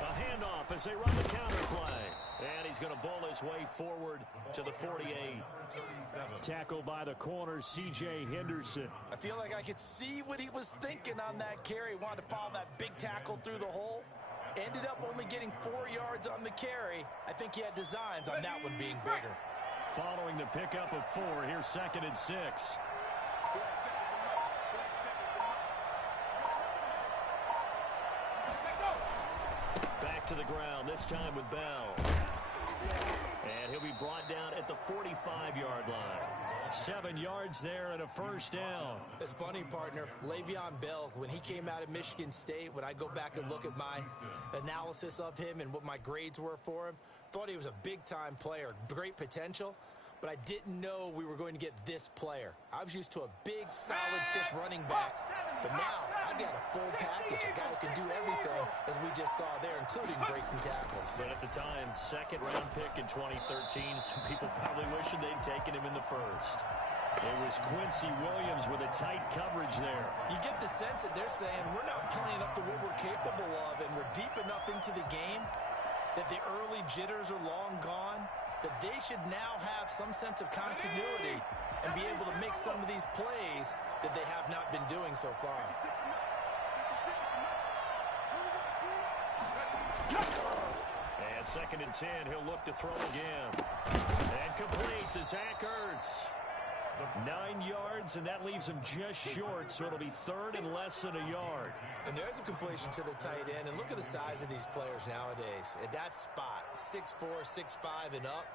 A handoff as they run the counter play. And he's going to bowl his way forward to the 48. Tackled by the corner, C.J. Henderson. I feel like I could see what he was thinking on that carry. Wanted to follow that big tackle through the hole. Ended up only getting 4 yards on the carry. I think he had designs on that one being bigger. Following the pickup of 4, here's 2nd and 6. Back to the ground, this time with Bell. And he'll be brought down at the 45-yard line. 7 yards there and a first down. It's funny, partner. Le'Veon Bell, when he came out of Michigan State, when I go back and look at my analysis of him and what my grades were for him, thought he was a big-time player, great potential, but I didn't know we were going to get this player. I was used to a big, solid, thick running back, but now I've got a full package, a guy who can do everything, as we just saw there, including breaking tackles. But at the time, 2nd-round pick in 2013, some people probably wishing they'd taken him in the 1st. It was Quincy Williams with a tight coverage there. You get the sense that they're saying we're not playing up to what we're capable of, and we're deep enough into the game that the early jitters are long gone, that they should now have some sense of continuity and be able to make some of these plays that they have not been doing so far. And 2nd and 10, he'll look to throw again. And complete to Zach Ertz. 9 yards, and that leaves him just short, so it'll be 3rd and less than a yard. And there's a completion to the tight end, and look at the size of these players nowadays. At that spot, 6'4", 6'5", and up.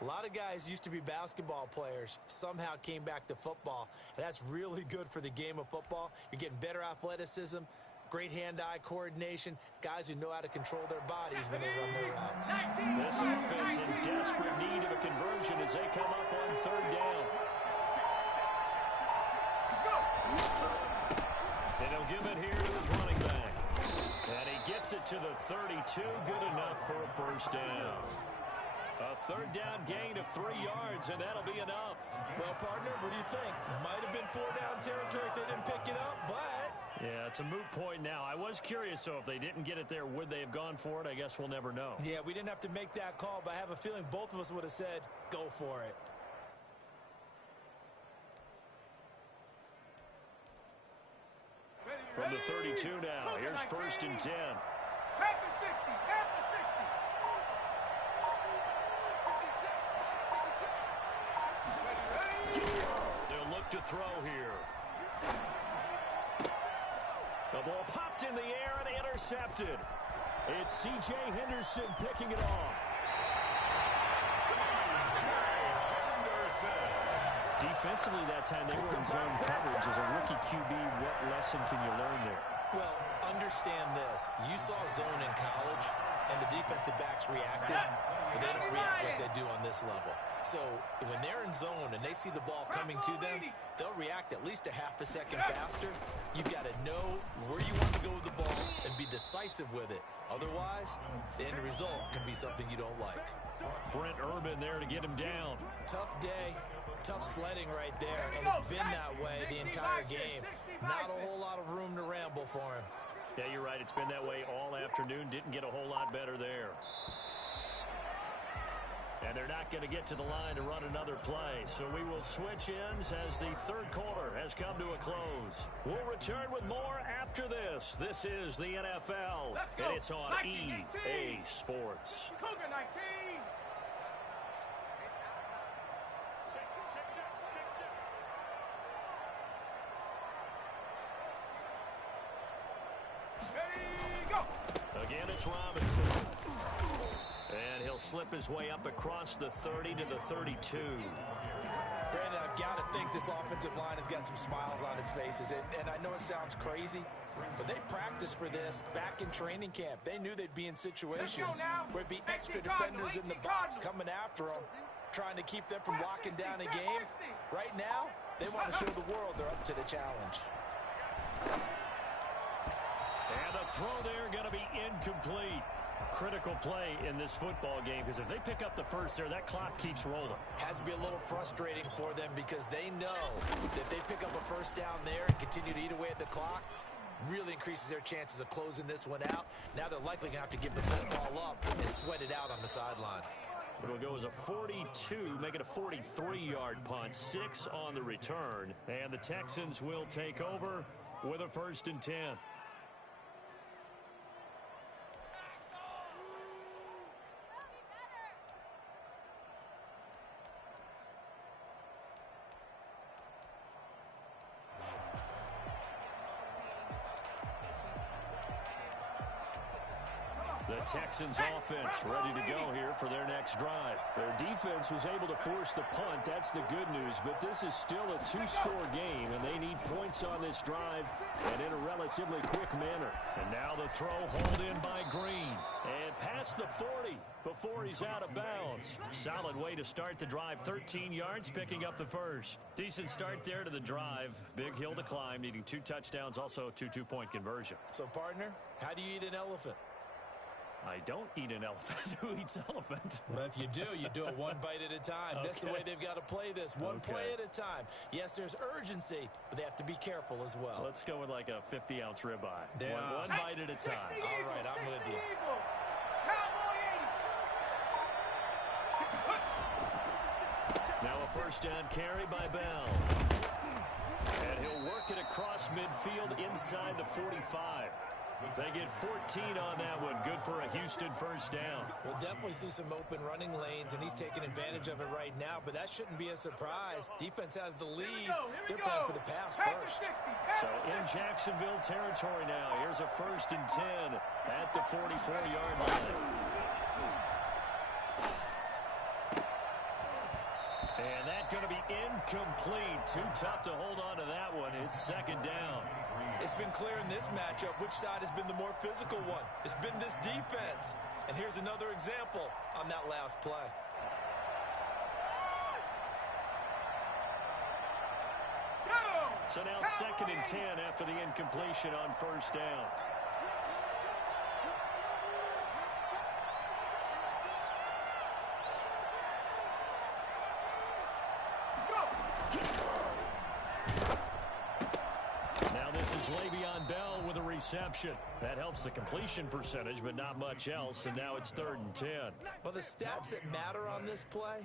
A lot of guys used to be basketball players, somehow came back to football, and that's really good for the game of football. You're getting better athleticism, great hand-eye coordination, guys who know how to control their bodies when they run their routes. This offense in desperate need of a conversion as they come up on 3rd down. And he'll give it here to his running back. And he gets it to the 32, good enough for a first down. A 3rd down gain of 3 yards, and that'll be enough. Well, partner, what do you think? Might have been 4-down territory if they didn't pick it up, but... Yeah, it's a moot point now. I was curious, so if they didn't get it there, would they have gone for it? I guess we'll never know. Yeah, we didn't have to make that call, but I have a feeling both of us would have said, go for it. From the 32 now, here's 1st and 10. Half the 60, half the 60. They'll look to throw here. The ball popped in the air and intercepted. It's C.J. Henderson picking it off. Defensively that time they were in zone coverage. As a rookie QB, what lesson can you learn there? Well, understand this. You saw zone in college, and the defensive backs reacted, but they don't react like they do on this level. So when they're in zone and they see the ball coming to them, they'll react at least a half a second faster. You've got to know where you want to go with the ball and be decisive with it. Otherwise, the end result can be something you don't like. Brent Urban there to get him down. Tough day, tough sledding right there, and it's been that way the entire game. Not a whole lot of room to ramble for him. Yeah, you're right. It's been that way all afternoon. Didn't get a whole lot better there. And they're not going to get to the line to run another play. So we will switch ends as the 3rd quarter has come to a close. We'll return with more after this. This is the NFL, and it's on EA Sports. Cougar 19. Again, it's Robinson. And he'll slip his way up across the 30 to the 32. Brandon, I've got to think this offensive line has got some smiles on its faces. And I know it sounds crazy, but they practiced for this back in training camp. They knew they'd be in situations where it'd be extra defenders in the box coming after them, trying to keep them from locking down a game. Right now, they want to show the world they're up to the challenge. And the throw there going to be incomplete. Critical play in this football game, because if they pick up the first there, that clock keeps rolling. Has to be a little frustrating for them because they know that if they pick up a first down there and continue to eat away at the clock, really increases their chances of closing this one out. Now they're likely going to have to give the football up and sweat it out on the sideline. It'll go as a 42, make it a 43-yard punt, 6 on the return. And the Texans will take over with a 1st and 10. The Texans offense ready to go here for their next drive. Their defense was able to force the punt. That's the good news. But this is still a two-score game, and they need points on this drive and in a relatively quick manner. And now the throw hauled in by Green. And past the 40 before he's out of bounds. Solid way to start the drive. 13 yards, picking up the first. Decent start there to the drive. Big hill to climb, needing 2 touchdowns, also a 2-2-point conversion. So, partner, how do you eat an elephant? I don't eat an elephant. Who eats elephant? But if you do it one bite at a time. Okay. That's the way they've got to play this. One play at a time. Yes, there's urgency, but they have to be careful as well. Let's go with like a 50-ounce ribeye. One bite at a time. All right, I'm with you. Now a first down carry by Bell. And he'll work it across midfield inside the 45. They get 14 on that one. Good for a Houston first down. We'll definitely see some open running lanes, and he's taking advantage of it right now, but that shouldn't be a surprise. Defense has the lead. They're playing for the pass first. So in Jacksonville territory now. Here's a 1st and 10 at the 44-yard line. And that's going to be incomplete. Too tough to hold on to that one. It's 2nd down. It's been clear in this matchup which side has been the more physical one. It's been this defense. And here's another example on that last play. So now 2nd and 10 after the incompletion on 1st down. Reception. That helps the completion percentage, but not much else, and now it's 3rd and 10. Well, the stats that matter on this play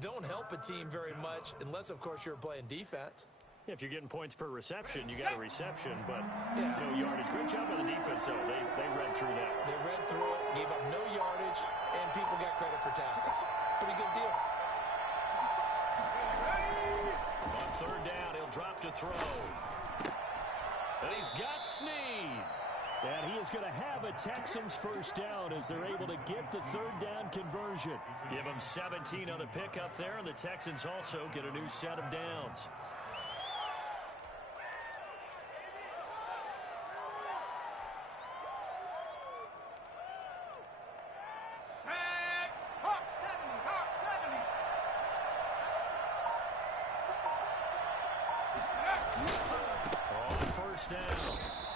don't help a team very much unless, of course, you're playing defense. If you're getting points per reception, you got a reception, but no yardage. Great job on the defense, though. They read through that. They read through it, gave up no yardage, and people got credit for tackles. Pretty good deal. On 3rd down, he'll drop to throw. And he's got Snead. And he is going to have a Texans first down as they're able to get the 3rd down conversion. Give them 17 on the pickup there, and the Texans also get a new set of downs.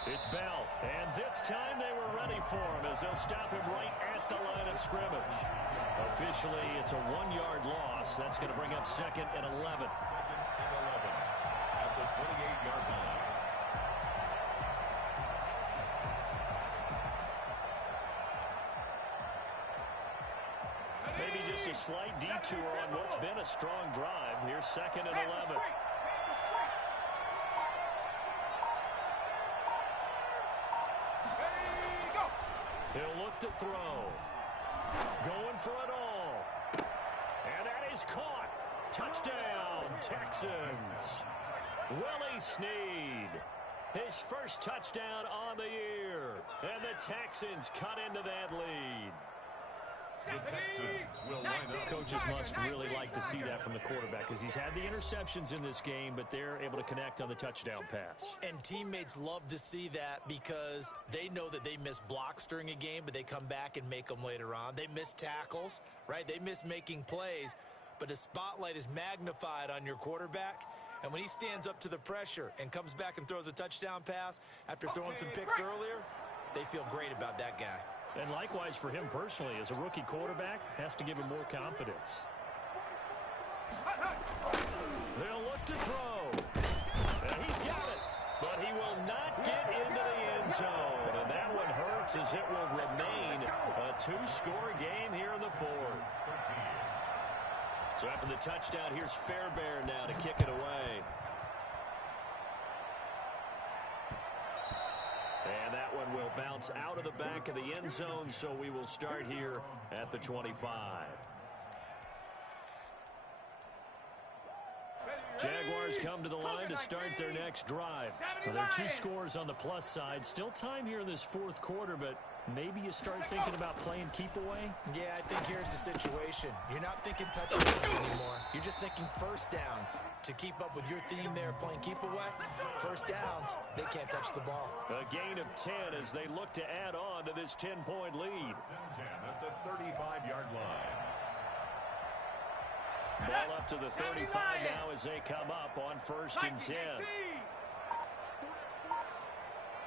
It's Bell, and this time they were ready for him as they'll stop him right at the line of scrimmage. Officially, it's a 1-yard loss. That's going to bring up 2nd and 11. 2nd and 11 at the 28-yard line. Maybe just a slight detour on what's been a strong drive. Here's 2nd and 11. He'll look to throw. Going for it all. And that is caught. Touchdown, Texans. Willie Snead. His first touchdown on the year. And the Texans cut into that lead. The Texans will line up. Coaches must really like to see that from the quarterback because he's had the interceptions in this game, but they're able to connect on the touchdown pass. And teammates love to see that because they know that they miss blocks during a game, but they come back and make them later on. They miss tackles, right? They miss making plays, but the spotlight is magnified on your quarterback. And when he stands up to the pressure and comes back and throws a touchdown pass after throwing some picks earlier, they feel great about that guy. And likewise for him personally, as a rookie quarterback, has to give him more confidence. They'll look to throw. And he's got it. But he will not get into the end zone. And that one hurts as it will remain a 2-score game here in the 4th. So after the touchdown, here's Fairbairn now to kick it away. And that one will bounce out of the back of the end zone, so we will start here at the 25. Jaguars come to the line to start their next drive. Well, there are 2 scores on the plus side. Still time here in this fourth quarter, but maybe you start thinking about playing keep away? Yeah, I think here's the situation. You're not thinking touchdowns anymore. You're just thinking first downs. To keep up with your theme there, playing keep away, first downs, they can't touch the ball. A gain of 10 as they look to add on to this 10-point lead. 10 at the 35-yard line. Ball up to the 35 now as they come up on 1st and 10.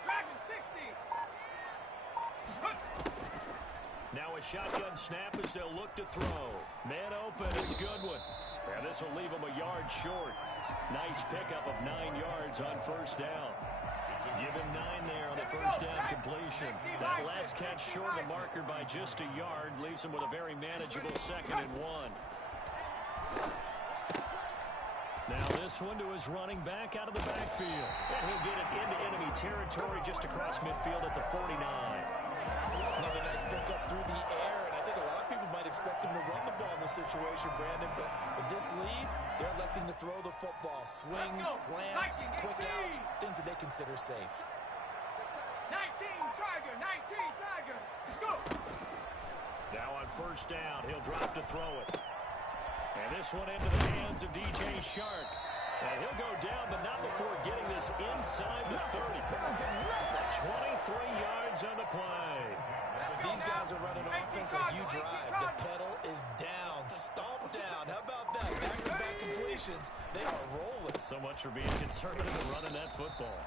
Dragon 60. Now a shotgun snap as they'll look to throw. Man open is Goodwin. And this will leave him a yard short. Nice pickup of 9 yards on 1st down. Give him 9 there on the 1st down completion. That last catch short of the marker by just a yard leaves him with a very manageable 2nd and 1. Now this one to his running back out of the backfield. And he'll get it into enemy territory just across midfield at the 49. Another nice pickup through the air, and I think a lot of people might expect him to run the ball in this situation, Brandon, but with this lead, they're electing to throw the football. Swings, slants, quick outs, things that they consider safe. 19 Tiger, 19 Tiger. Go. Now on 1st down, he'll drop to throw it. And this one into the hands of DJ Shark. And he'll go down, but not before getting this inside the 30. 23 yards on the play. These guys are running offense like you drive. The pedal is down, stomp down. How about that? Back-to-back completions. They are rolling. So much for being conservative and running that football.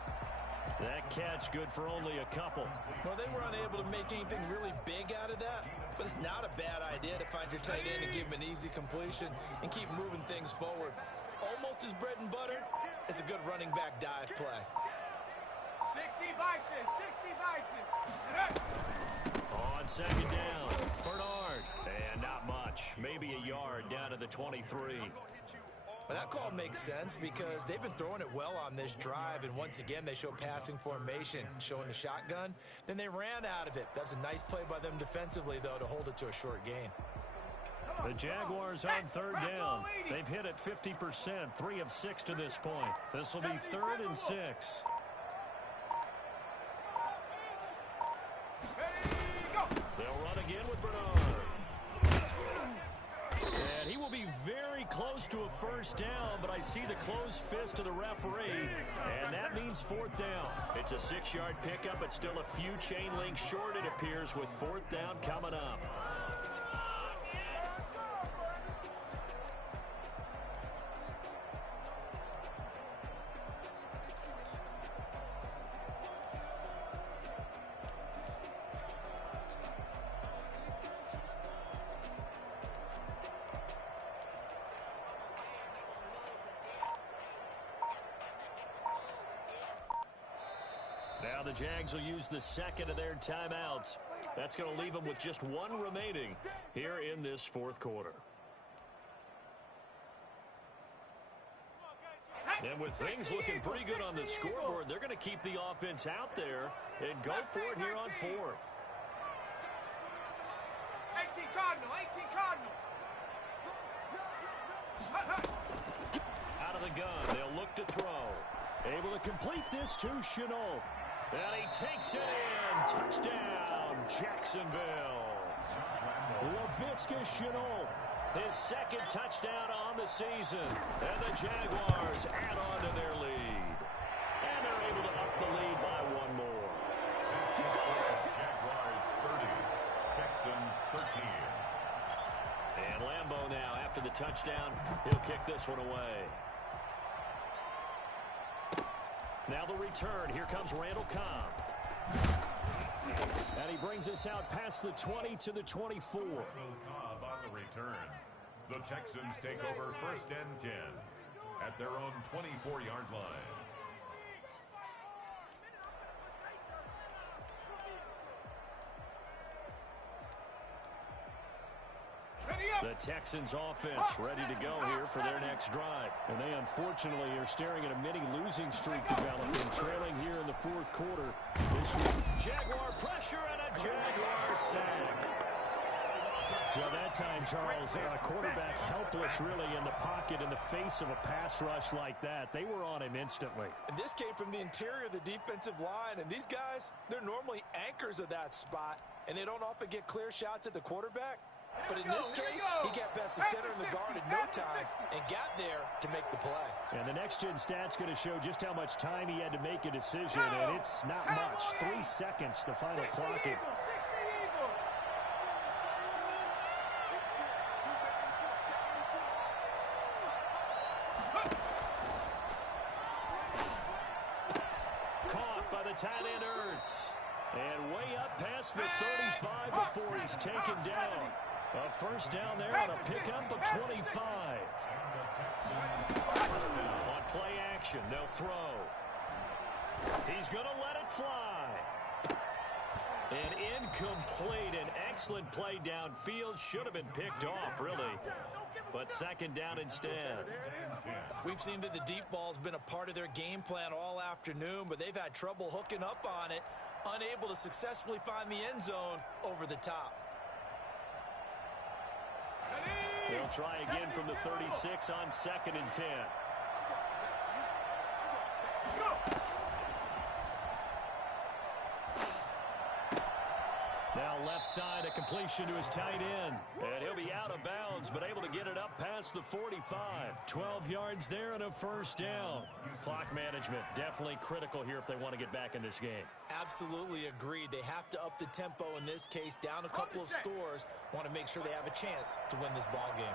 That catch good for only a couple. Well, they were unable to make anything really big out of that, but it's not a bad idea to find your tight end and give him an easy completion and keep moving things forward. Almost as bread and butter as a good running back dive play. 60 Bison, 60 Bison. On 2nd down, Bernard. And not much. Maybe a yard down to the 23. But that call makes sense because they've been throwing it well on this drive, and once again they show passing formation, showing the shotgun. Then they ran out of it. That's a nice play by them defensively, though, to hold it to a short gain. The Jaguars on 3rd down. They've hit it 50%, 3 of 6 to this point. This will be 3rd and 6. They'll run again with Bernard. And he will be very close to a 1st down, but I see the closed fist of the referee, and that means 4th down. It's a 6-yard pickup, but still a few chain links short, it appears, with 4th down coming up. Now the Jags will use the 2nd of their timeouts. That's going to leave them with just 1 remaining here in this 4th quarter. And with things looking pretty good on the scoreboard, they're going to keep the offense out there and go for it here on 4th. 18 Cardinal, 18 Cardinal. Out of the gun, they'll look to throw. Able to complete this to Chenault. And he takes it in. Touchdown, Jacksonville. Laviska Chenault, his 2nd touchdown on the season. And the Jaguars add on to their lead. And they're able to up the lead by 1 more. Jaguars 30, Texans 13. And Lambeau now, after the touchdown, he'll kick this one away. Now the return. Here comes Randall Cobb. And he brings us out past the 20 to the 24. Cobb on the return. The Texans take over 1st and 10 at their own 24-yard line. The Texans offense ready to go here for their next drive. And they unfortunately are staring at a mini losing streak developing, trailing here in the 4th quarter. Jaguar pressure and a Jaguar sack. So that time, Charles, a quarterback helpless really in the pocket in the face of a pass rush like that. They were on him instantly. And this came from the interior of the defensive line. And these guys, they're normally anchors of that spot. And they don't often get clear shots at the quarterback. But in this case, he got past the center and the guard in no time and got there to make the play. And the next-gen stat's going to show just how much time he had to make a decision, and it's not much. 3 seconds, the final clock. Caught by the tight end, Ertz. And way up past the 35 before he's taken down. A first down there on a pickup of 25. On play action, they'll throw. He's going to let it fly. An incomplete, an excellent play downfield. Should have been picked off, really. But second down instead. We've seen that the deep ball's been a part of their game plan all afternoon, but they've had trouble hooking up on it, unable to successfully find the end zone over the top. They'll try again from the 36 on 2nd and 10. Now left side, a completion to his tight end. And he'll be out of bounds, but able to get it up past the 45. 12 yards there and a first down. Clock management, definitely critical here if they want to get back in this game. Absolutely agreed. They have to up the tempo in this case, down a couple of scores. Want to make sure they have a chance to win this ball game.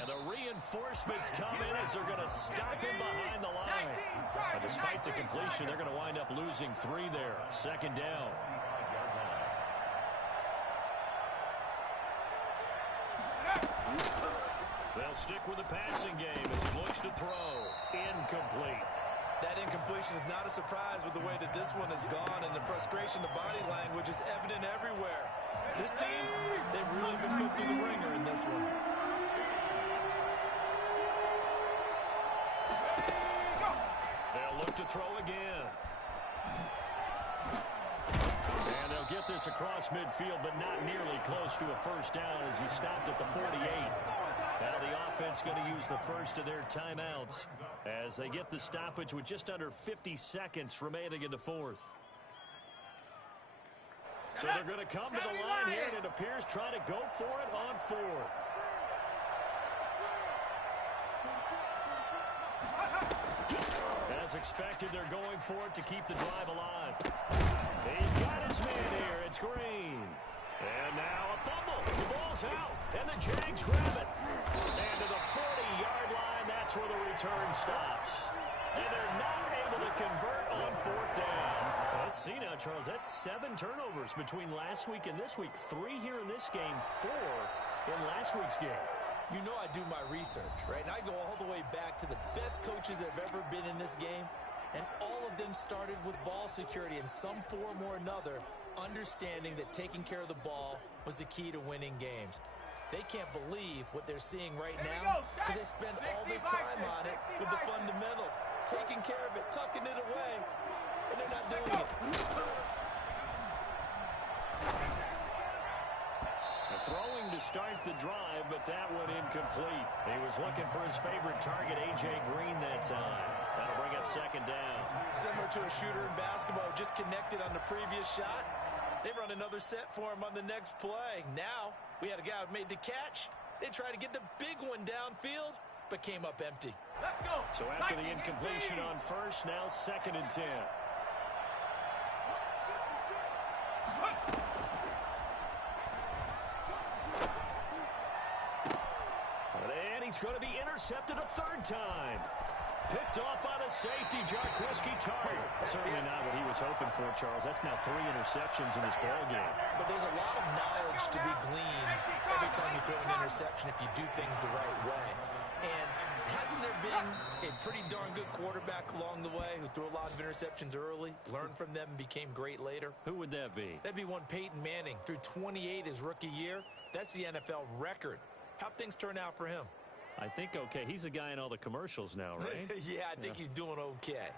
And the reinforcements come in as they're going to stop him behind the line. And despite the completion, they're going to wind up losing 3 there. Second down. They'll stick with the passing game as he looks to throw. Incomplete. That incompletion is not a surprise with the way that this one has gone, and the frustration, the body language is evident everywhere. This team, they've really been put through the ringer in this one. They'll look to throw again. And they'll get this across midfield, but not nearly close to a first down as he stopped at the 48. Now the offense going to use the first of their timeouts as they get the stoppage with just under 50 seconds remaining in the fourth. So they're going to come to the line here, and it appears trying to go for it on fourth. As expected, they're going for it to keep the drive alive. He's got his man here. It's Green. And now a fumble. The ball's out, and the Jags grab it. And to the 40-yard line, that's where the return stops. And they're not able to convert on fourth down. Let's see now, Charles. That's 7 turnovers between last week and this week. 3 here in this game, 4 in last week's game. You know I do my research, right? And I go all the way back to the best coaches that have ever been in this game. And all of them started with ball security in some form or another, understanding that taking care of the ball was the key to winning games. They can't believe what they're seeing right now because they spent all this time on it with the fundamentals, taking care of it, tucking it away, and they're not doing it. Throwing to start the drive, but that one incomplete. He was looking for his favorite target, A.J. Green, that time. That'll bring up second down. Similar to a shooter in basketball, just connected on the previous shot. They run another set for him on the next play. Now, we had a guy who made the catch. They tried to get the big one downfield, but came up empty. Let's go. So after the incompletion on first, now second and 10. And he's going to be intercepted a third time. Picked off by the safety, Jaguars. Certainly not what he was hoping for, Charles. That's now 3 interceptions in this ballgame. But there's a lot of knowledge to be gleaned every time you throw an interception if you do things the right way. And hasn't there been a pretty darn good quarterback along the way who threw a lot of interceptions early, learned from them, and became great later? Who would that be? That'd be one Peyton Manning. Threw 28 his rookie year. That's the NFL record. How'd things turn out for him? I think okay. He's a guy in all the commercials now, right? Yeah, I think he's doing okay.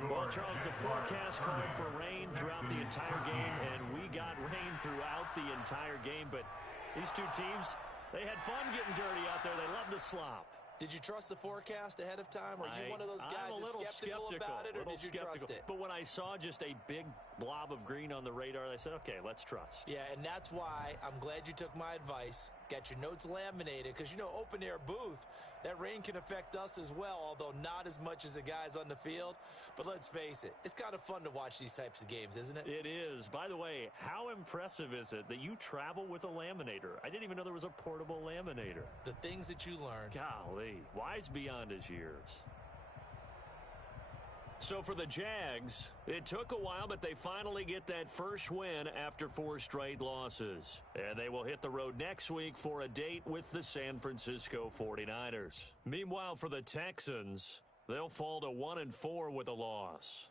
Well, Charles, the forecast called for rain throughout the entire game, and we got rain throughout the entire game. But these two teams, they had fun getting dirty out there. They love the slop. Did you trust the forecast ahead of time? Are you one of those guys that's skeptical about it, or did you trust it? But when I saw just a big blob of green on the radar, I said, okay, let's trust. Yeah, and that's why I'm glad you took my advice. Got your notes laminated, because, you know, open-air booth, that rain can affect us as well, although not as much as the guys on the field. But let's face it, it's kind of fun to watch these types of games, isn't it? It is. By the way, how impressive is it that you travel with a laminator? I didn't even know there was a portable laminator. The things that you learn. Golly, wise beyond his years. So for the Jags, it took a while, but they finally get that first win after 4 straight losses. And they will hit the road next week for a date with the San Francisco 49ers. Meanwhile, for the Texans, they'll fall to 1-4 with a loss.